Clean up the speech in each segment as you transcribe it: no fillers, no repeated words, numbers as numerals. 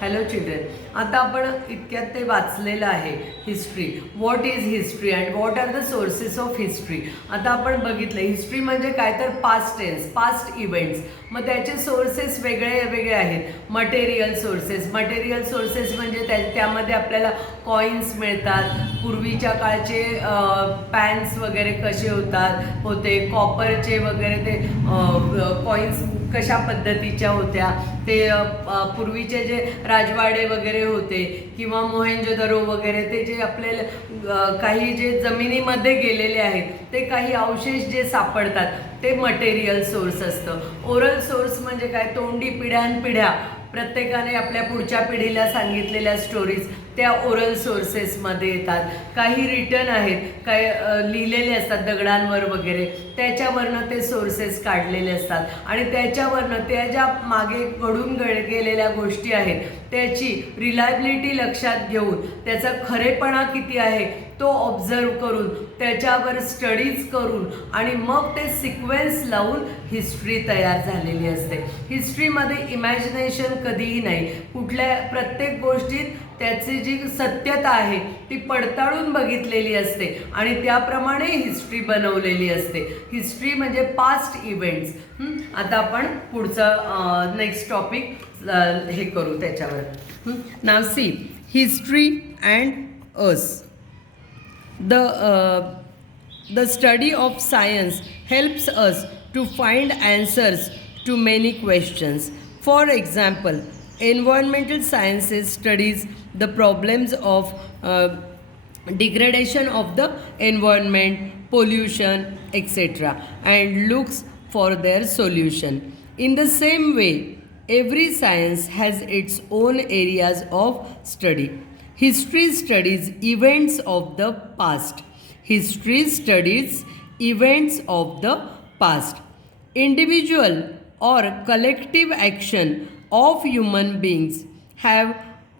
Hello children, आता आपण इतक्यात ते वाचलेलं आहे history. What is history and what are the sources of history. आता आपण बघितलं हिस्ट्री म्हणजे काय तर पास्ट टेन्स, पास्ट इव्हेंट्स. मग त्याचे सोर्सेस वेगळे वेगळे आहेत. मटेरियल सोर्सेस म्हणजे त्यामध्ये आपल्याला कॉईन्स मिळतात. पूर्वीच्या काळचे पॅन्स वगैरे कसे होते कॉपरचे वगैरे ते कॉईन्स कशा पद्धतीच्या होत्या, ते पूर्वीचे जे राजवाडे वगैरे होते किंवा मोहेंजोदरो वगैरे, ते जे आपल्याला काही जे जमिनीमध्ये गेलेले आहेत ते काही अवशेष जे सापडतात ते मटेरियल सोर्स असतं. ओरल सोर्स म्हणजे काय, तोंडी पिढ्यानपिढ्या प्रत्येकाने आपल्या पुढच्या पिढीला सांगितलेल्या स्टोरीज त्या ओरल सोर्सेसमध्ये येतात. काही रिटर्न आहेत, काही लिहिलेले असतात दगडांवर वगैरे, त्याच्यावरनं ते सोर्सेस काढलेले असतात आणि त्याच्यावरनं त्या ज्या मागे घडून गेलेल्या गोष्टी आहेत त्याची रिलायबिलिटी लक्षात घेऊन त्याचा खरेपणा किती आहे तो ऑब्झर्व करून त्याच्यावर स्टडीज करून आणि मग ते सिक्वेन्स लावून हिस्ट्री तयार झालेली असते. हिस्ट्रीमध्ये इमॅजिनेशन कधीही नाही. प्रत्येक गोष्टीत त्याची जी सत्यता आहे ती पडताळून बघितलेली असते आणि त्याप्रमाणे हिस्ट्री बनवलेली असते. हिस्ट्री म्हणजे पास्ट इव्हेंट्स. आता आपण पुढचं नेक्स्ट टॉपिक हे करू त्याच्यावर. नाव सी history and us. The study of science helps us to find answers to many questions. For example, environmental sciences studies the problems of degradation of the environment, pollution, etc., and looks for their solution. In the same way, every science has its own areas of study. History studies events of the past. History studies events of the past. Individual or collective action of human beings have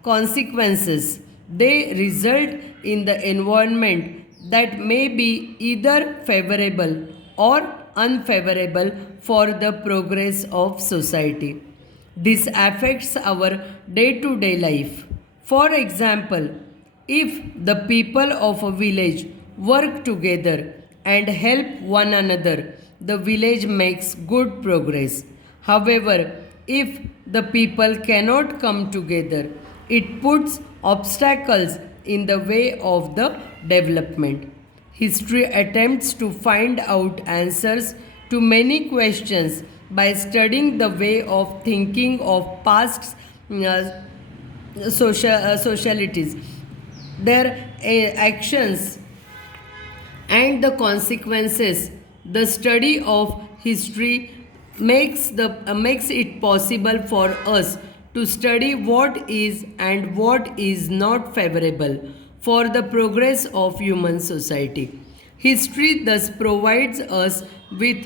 consequences. They result in the environment that may be either favorable or unfavorable for the progress of society. This affects our day-to-day life. For example, if the people of a village work together and help one another, the village makes good progress. However, if the people cannot come together, it puts obstacles in the way of the development. History attempts to find out answers to many questions by studying the way of thinking of past socialities, their actions and the consequences. The study of history makes it possible for us to study what is and what is not favorable for the progress of human society. History thus provides us with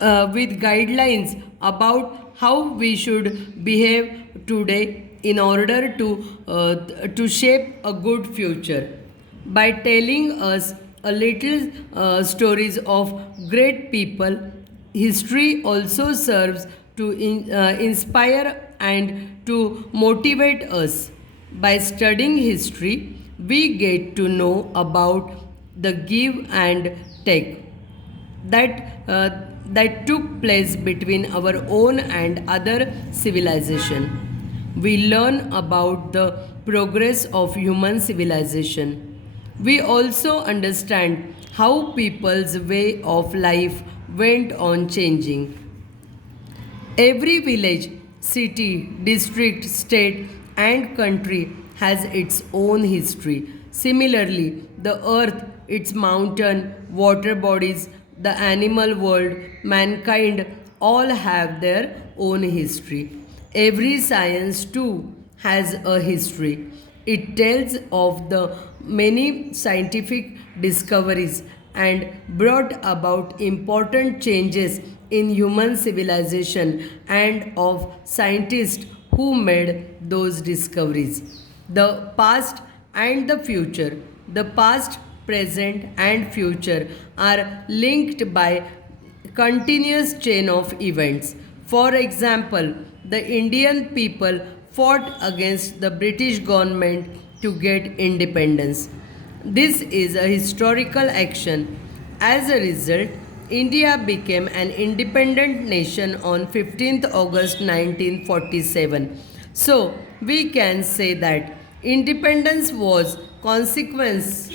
guidelines about how we should behave today in order to shape a good future. By telling us a little stories of great people, history also serves to inspire and to motivate us. By studying history, we get to know about the give and take that took place between our own and other civilization. We learn about the progress of human civilization. We also understand how people's way of life went on changing. Every village, city, district, state, and country has its own history. Similarly, the earth, its mountain, water bodies, the animal world, mankind all have their own history. Every science too has a history. It tells of the many scientific discoveries and brought about important changes in human civilization and of scientists who made those discoveries. The past and the future. The past, present, and future are linked by continuous chain of events. For example, the Indian people fought against the British government to get independence. This is a historical action. As a result, India became an independent nation on 15th August 1947. So, we can say that independence was consequence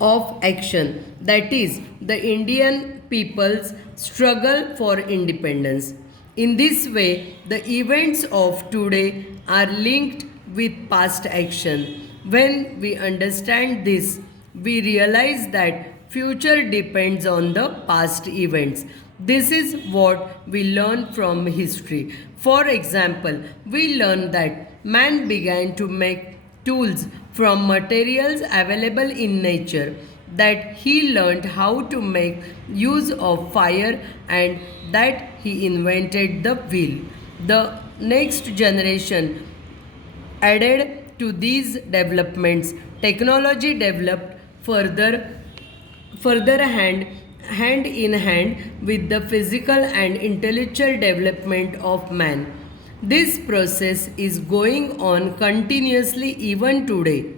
of action, that is, the Indian people's struggle for independence. In this way, the events of today are linked with past action. When we understand this, we realize that future depends on the past events. This is what we learn from history. For example, we learn that man began to make tools from materials available in nature, that he learned how to make use of fire, and that he invented the wheel. The next generation added to these developments. Technology developed further hand in hand with the physical and intellectual development of man. This process is going on continuously even today.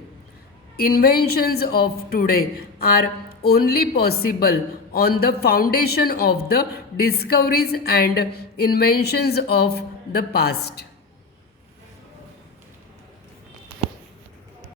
Inventions of today are only possible on the foundation of the discoveries and inventions of the past.